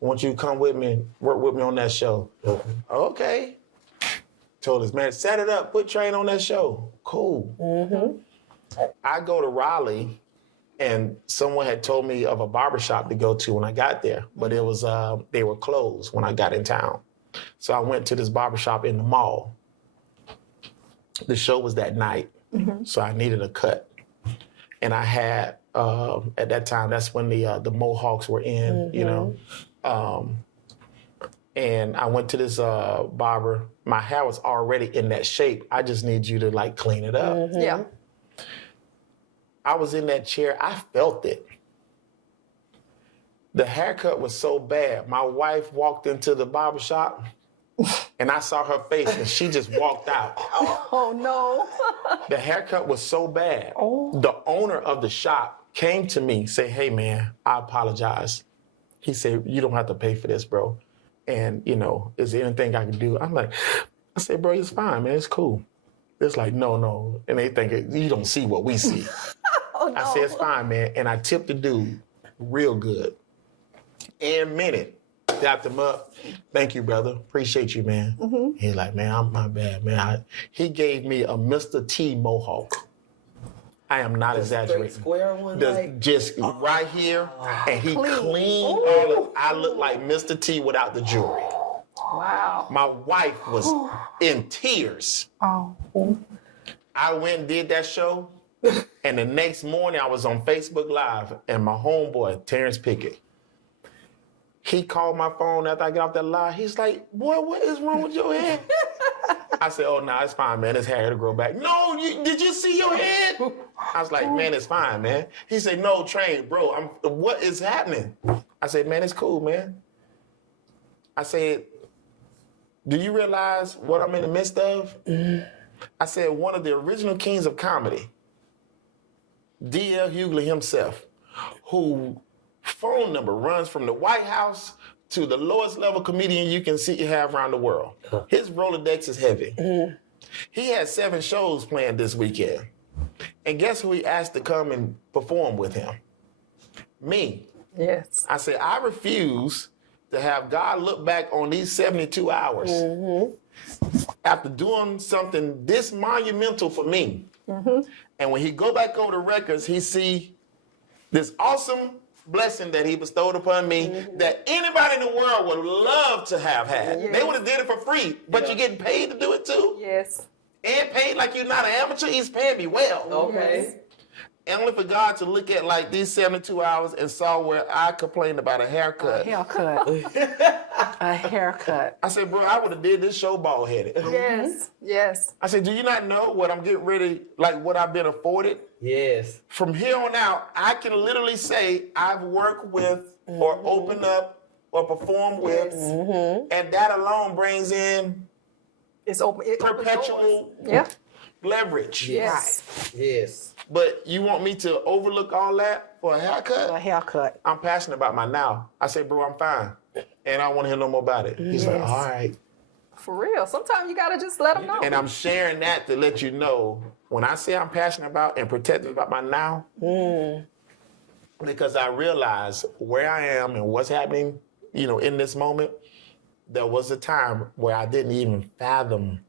I want you to come with me and work with me on that show. Okay. Told us, man, set it up, put Train on that show. Cool. I go to Raleigh, and someone had told me of a barbershop to go to when I got there, but it was they were closed when I got in town. So I went to this barbershop in the mall. The show was that night, so I needed a cut. And I had, at that time, that's when the Mohawks were in, and I went to this barber. My hair was already in that shape. I just need you to clean it up. Yeah. I was in that chair. I felt it. The haircut was so bad. My wife walked into the barbershop And I saw her face and she just walked out. Oh no. The haircut was so bad. Oh. The owner of the shop came to me, say, hey man, I apologize. He said, you don't have to pay for this, bro. And, you know, is there anything I can do? I said, bro, it's fine, man, it's cool. It's like, no. And they think, you don't see what we see. Oh no. I said, it's fine, man. And I tipped the dude real good. And meant it. Dapped him up. Thank you, brother. Appreciate you, man. He's like, man, I'm my bad, man. He gave me a Mr. T mohawk. I am not exaggerating. Straight square one, Just right here, and he cleaned all of. I look like Mr. T without the jewelry. Wow. My wife was in tears. Oh. I went and did that show, and the next morning I was on Facebook Live, and my homeboy, Terrence Pickett, he called my phone after I get off that live. He's like, boy, what is wrong with your head? I said, oh, no, it's fine, man. It's hair to grow back. No, did you see your head? I was like, man, it's fine, man. He said, no, Train, bro, what is happening? I said, man, it's cool, man. I said, do you realize what I'm in the midst of? I said, one of the original kings of comedy, D.L. Hughley himself, who phone number runs from the White House to the lowest level comedian you can have around the world. His Rolodex is heavy. He had 7 shows planned this weekend. And guess who he asked to come and perform with him? Me. Yes. I said, I refuse to have God look back on these 72 hours after doing something this monumental for me. And when he go back over the records, he see this awesome blessing that he bestowed upon me that anybody in the world would love to have had. They would have did it for free, but you're getting paid to do it too. Yes. And paid like you're not an amateur. He's paying me well. Okay. And only for God to look at like these 72 hours and saw where I complained about a haircut. A haircut. I said, bro, I would have did this show bald headed. Yes. Yes. I said, do you not know what I'm getting ready, like what I've been afforded? Yes. From here on out, I can literally say I've worked with or opened up or performed with, and that alone brings in It's open. It opens perpetual doors. leverage. Yes. Yes. But you want me to overlook all that for a haircut? A haircut. I'm passionate about my now. I say, bro, I'm fine. And I don't want to hear no more about it. He's like, all right. For real. Sometimes you gotta just let them know. And I'm sharing that to let you know, when I say I'm passionate about and protective about my now, because I realize where I am and what's happening, in this moment, there was a time where I didn't even fathom,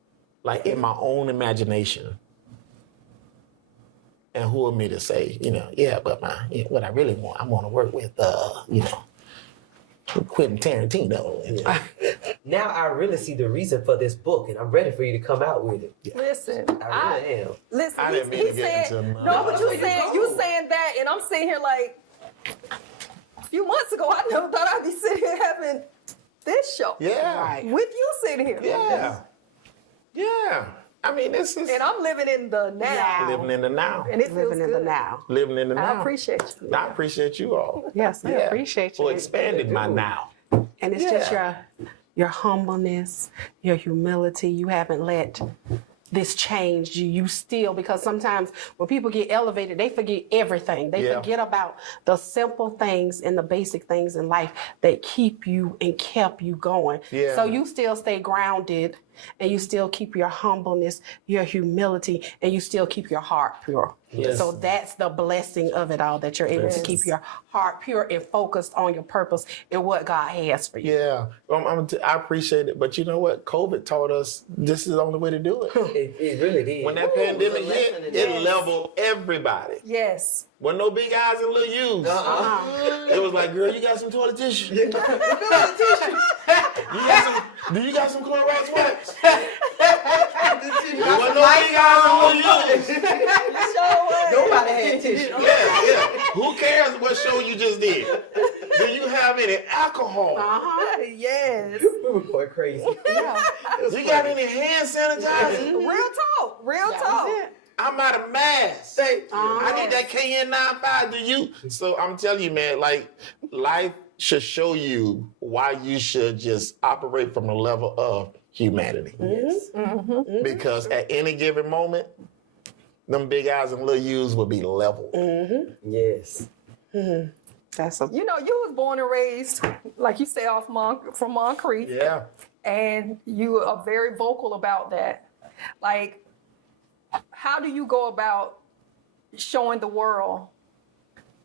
like in my own imagination. And who are me to say, but what I really want, I want to work with, Quentin Tarantino. Now I really see the reason for this book, and I'm ready for you to come out with it. Listen. I really am. Listen, I didn't mean to get into no, but you saying that, and I'm sitting here like, a few months ago, I never thought I'd be sitting here having this show. Yeah. Right. With you sitting here. Yeah. Yeah. I mean, this is And I'm living in the now. living in the now. And it feels Living in the good. now. Living in the now. I appreciate you. I appreciate you all. Yes, I appreciate you. For expanding my now. And it's just your humbleness, your humility. You haven't let this change you. You still, because sometimes when people get elevated, they forget everything. They forget about the simple things and the basic things in life that keep you and kept you going. Yeah. So you still stay grounded, and you still keep your humbleness, your humility, and you still keep your heart pure. Yes. So that's the blessing of it all, that you're able to keep your heart pure and focused on your purpose and what God has for you. Yeah. I appreciate it. But you know what? COVID taught us this is the only way to do it. It really did. When that pandemic hit, it leveled everybody. Yes. Wasn't no big eyes and little U's. It was like, girl, you got some toilet tissue? Do you got some Clorox wipes? Wasn't no big eyes and little U's. Nobody had tissue. Yeah. Who cares what show you just did? Do you have any alcohol? Yes. We were going crazy. You got any hand sanitizer? Real talk. I'm out of masks. I need that KN95. Do you? So I'm telling you, man, like, life should show you why you should just operate from the level of humanity. Yes. Because at any given moment, them big eyes and little U's will be level. Yes. That's a You know, you was born and raised, like you say, from Moncrief, Yeah. and you are very vocal about that. Like, how do you go about showing the world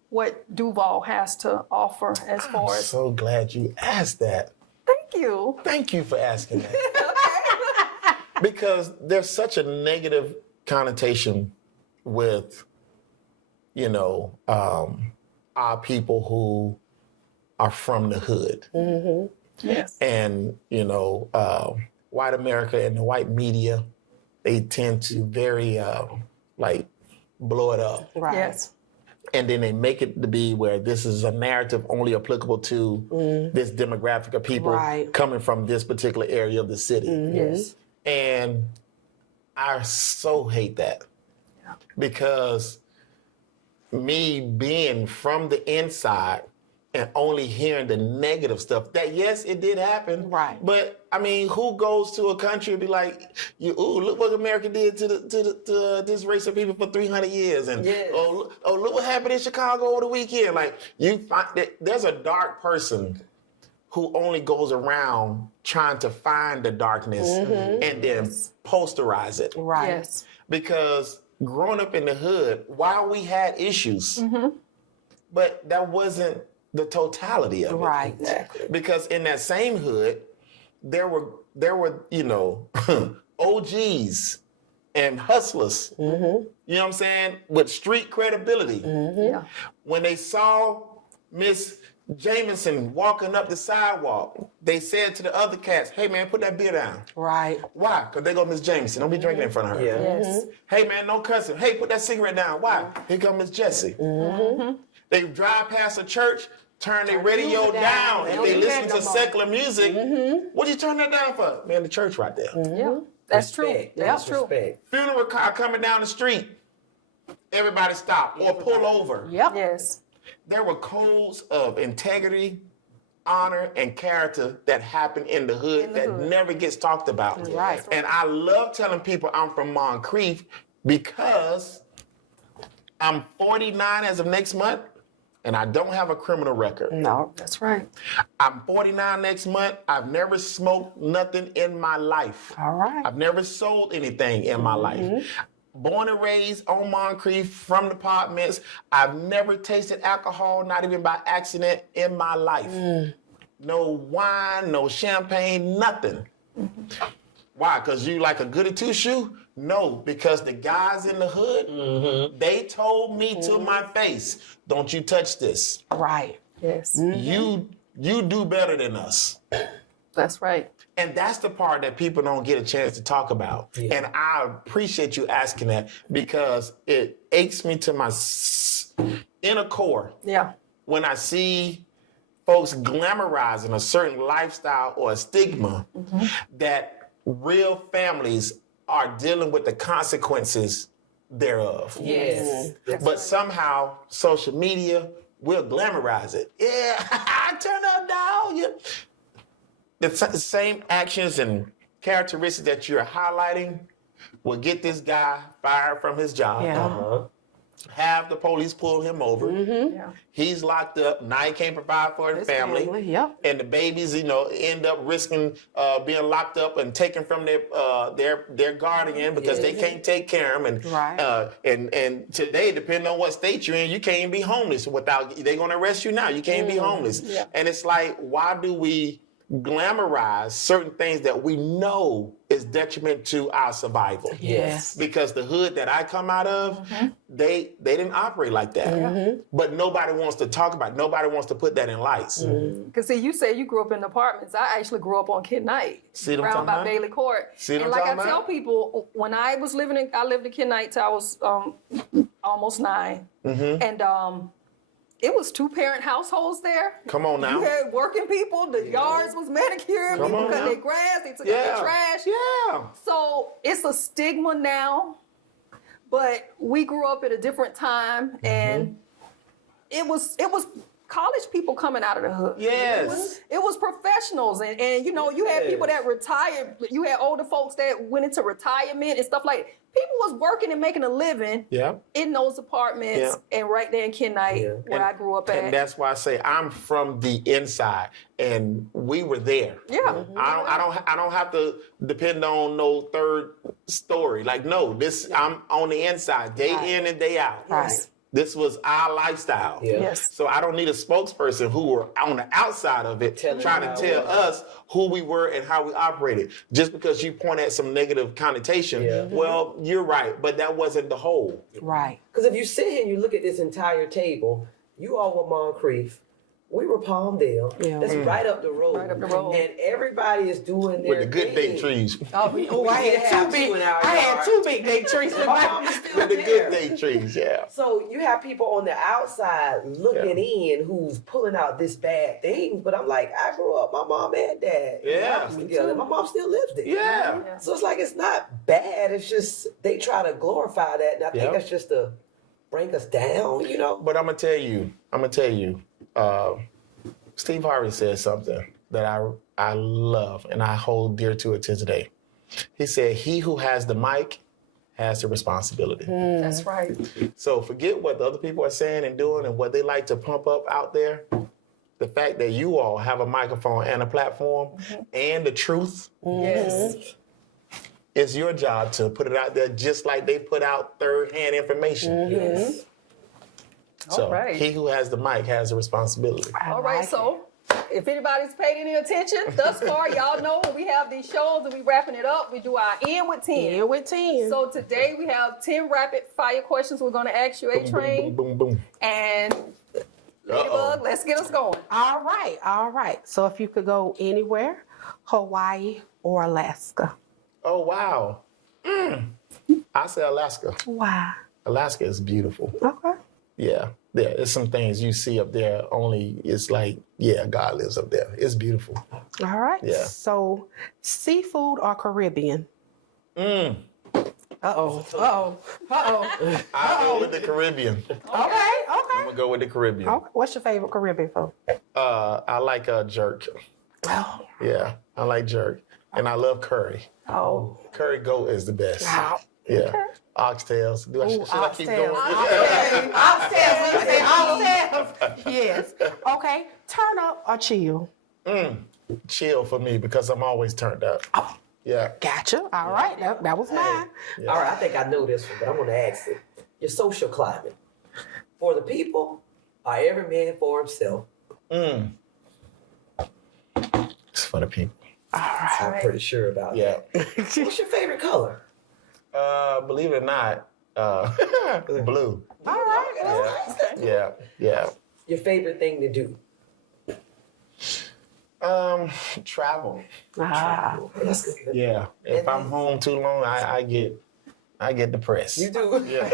what Duval has to offer as I'm far as? so glad you asked that. Thank you. Thank you for asking that. Because there's such a negative connotation with, you know, our people who are from the hood. Yes. And, you know, white America and the white media, they tend to very, like, blow it up. right. Yes. And then they make it to be where this is a narrative only applicable to this demographic of people Right. coming from this particular area of the city. Yes. And I so hate that. Because me being from the inside and only hearing the negative stuff, that yes, it did happen. Right. But I mean, who goes to a country and be like, ooh, look what America did to this race of people for 300 years. And Yes. oh, look what happened in Chicago over the weekend. Like, you find that there's a dark person who only goes around trying to find the darkness and then posterize it. Right. Yes. Because growing up in the hood, while we had issues, but that wasn't the totality of it. Right. Exactly. Because in that same hood, there were you know, OGs and hustlers. You know what I'm saying? With street credibility. Yeah. When they saw Miss Jameson walking up the sidewalk, they said to the other cats, "Hey man, put that beer down." Right. Why? Because they go Miss Jameson. Don't be drinking in front of her. Yeah. Yes. Hey man, no cussing. Hey, put that cigarette down. Why? Here come Miss Jessie. They drive past a church, turn their radio music down. down. If They they don't do listen that to no more. secular music, what you turn that down for? Man, the church right there. Yeah. That's Respect. true. That's That's true. respect. Funeral car coming down the street, everybody stop or pull over. Yep. Yes. There were codes of integrity, honor, and character that happen in the hood that never gets talked about. Right. And I love telling people I'm from Moncrief because I'm 49 as of next month, and I don't have a criminal record. No. That's right. I'm 49 next month. I've never smoked nothing in my life. All right. I've never sold anything in my life. Born and raised on Moncrief from the apartments. I've never tasted alcohol, not even by accident in my life. No wine, no champagne, nothing. Why? Because you like a goody two-shoe? No, because the guys in the hood, they told me to my face, don't you touch this. Right. Yes. You do better than us. That's right. And that's the part that people don't get a chance to talk about. Yeah. And I appreciate you asking that because it aches me to my inner core Yeah. when I see folks glamorizing a certain lifestyle or a stigma that real families are dealing with the consequences thereof. Yes. But somehow social media will glamorize it. Yeah, turn up, dog. Yeah. The same actions and characteristics that you're highlighting will get this guy fired from his job. Yeah. Uh-huh. Have the police pull him over. Yeah. He's locked up. Now he can't provide for his family. Yep. And the babies, you know, end up risking being locked up and taken from their guardian because they can't take care of them. And Right. and today, depending on what state you're in, you can't be homeless without. They're gonna arrest you now. You can't be homeless. Yeah. And it's like, why do we glamorize certain things that we know is detriment to our survival? Yes. Because the hood that I come out of, they didn't operate like that. But nobody wants to talk about it. Nobody wants to put that in lights. Because see, you say you grew up in apartments. I actually grew up on Kid Knight, See what I'm around talking by about? Bailey Court. See what And I'm like I talking tell about? people, when I lived in Kid Knight till I was almost 9, and it was 2-parent households there. Come on now. You had working people. The yards was manicured. Come People on cut now. their grass. They took out their trash. Yeah. So it's a stigma now, but we grew up at a different time, and it was college people coming out of the hood. Yes. It was professionals, and you know, you had people that retired. You had older folks that went into retirement and stuff like that. People was working and making a living Yeah. in those apartments and right there in Kenite, where I grew up at. And that's why I say I'm from the inside, and we were there. Yeah. I don't have to depend on no third story. Like, no, I'm on the inside, day in and day out. Right. This was our lifestyle. Yeah. Yes. So I don't need a spokesperson who were on the outside of it trying to tell us who we were and how we operated. Just because you point at some negative connotation, well, you're right, but that wasn't the whole. Right. Because if you sit here and you look at this entire table, you all were Moncrief. We were Palmdale. Yeah. That's right up the road. Right up the road. And everybody is doing their With the good thing. date trees. I had two big date trees. With the good date trees, yeah. So you have people on the outside looking in who's pulling out this bad thing, but I'm like, I grew up, my mom and dad. Yeah. Together. My mom still lives there. Yeah. So it's like it's not bad. It's just they try to glorify that, and I think that's just to bring us down, you know. But I'm gonna tell you, Steve Harvey said something that I love and I hold dear to it to today. He said, "He who has the mic has the responsibility." That's right. So forget what the other people are saying and doing and what they like to pump up out there. The fact that you all have a microphone and a platform and the truth, Yes. it's your job to put it out there just like they put out third-hand information. Yes. So All right. he who has the mic has the responsibility. All right, so if anybody's paid any attention thus far, y'all know when we have these shows and we wrapping it up, we do our end with 10. And with 10. So today we have 10 rapid fire questions we're going to ask you, Boom, A-Train. boom, boom, boom. And Ladybug, let's get us going. All right. So if you could go anywhere, Hawaii or Alaska. Oh, wow. I say Alaska. Why? Alaska is beautiful. Okay. Yeah. There's some things you see up there only, it's like, yeah, God lives up there. It's beautiful. All right. Yeah. So seafood or Caribbean? Mm. Uh-oh. I go with the Caribbean. Okay. I'm gonna go with the Caribbean. Okay. What's your favorite Caribbean food? I like jerk. Oh. Yeah, I like jerk. And I love curry. Oh. Curry goat is the best. Wow. Yeah. Oxtails. Should I keep going? Oxtails. Yes. Okay. Turn up or chill? Chill for me because I'm always turned up. Oh. Yeah. Gotcha. All right. That was mine. Yeah. All right, I think I know this one, but I'm going to ask it. Your social climate. For the people, or every man for himself? It's for the people. All right. I'm pretty sure about Yeah. that. What's your favorite color? Believe it or not, blue. All right. Yeah. Your favorite thing to do? Travel. Ah. That's good. Yeah. If I'm home too long, I get depressed. You do? Yeah.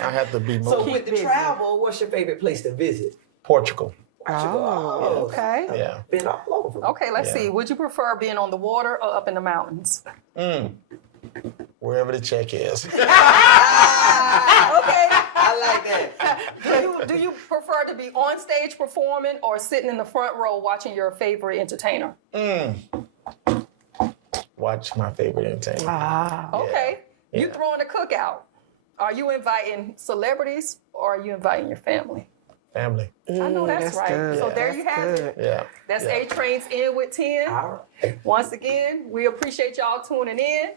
I have to be So more. with the busy. travel, what's your favorite place to visit? Portugal. Oh, okay. Yeah. Been all over. Okay, let's Yeah. see. Would you prefer being on the water or up in the mountains? Wherever the check is. Okay. I like that. Do you prefer to be on stage performing or sitting in the front row watching your favorite entertainer? Watch my favorite entertainment. Ah. Okay. You Yeah. throwing a cookout. Are you inviting celebrities or are you inviting your family? Family. I know that's right. Good. So there you That's have good. it. Yeah. That's Yeah. A-Train's In with 10. All right. Once again, we appreciate y'all tuning in.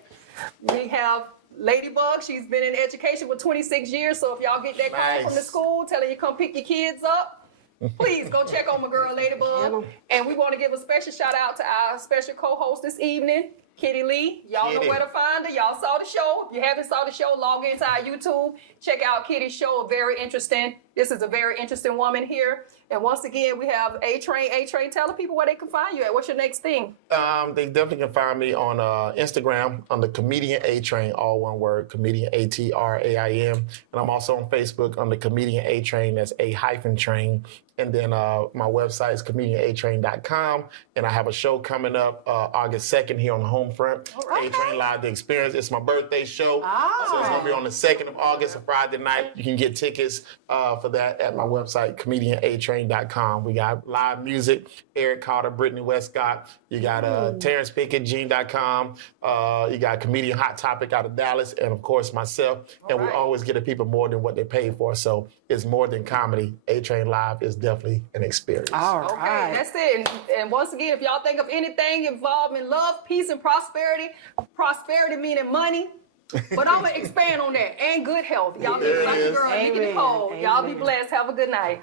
We have Ladybug. She's been in education for 26 years. So if y'all get that call from the Nice. school telling you come pick your kids up, please go check on my girl Ladybug. And we want to give a special shout out to our special co-host this evening, Kitty Lee. Y'all know Kitty. where to find her. Y'all saw the show. If you haven't saw the show, log into our YouTube. Check out Kitty's show. Very interesting. This is a very interesting woman here. And once again, we have A-Train. A-Train, tell the people where they can find you at. What's your next thing? They definitely can find me on Instagram on the Comedian A-Train, all one word, Comedian A-T-R-A-I-N. And I'm also on Facebook on the Comedian A-Train, that's A-Train. And then my website is comedianatrain.com. And I have a show coming up August 2nd here on the home front. right. A-Train Live, The Experience. It's my birthday show. So it's going to be on the 2nd of August, a Friday night. You can get tickets for that at my website, comedianatrain.com. We got live music, Eric Carter, Brittany Westcott. You got Terrence Pickett, Gene.com. You got Comedian Hot Topic out of Dallas. And, of course, myself. And we always get the people more than what they pay for. So it's more than comedy. A-Train Live is definitely an experience. All Okay, right. that's it. And once again, if y'all think of anything involving love, peace, and prosperity meaning money, but I'm going to expand on that, and good health. Y'all be like a girl, you get the pole. Y'all be blessed. Have a good night.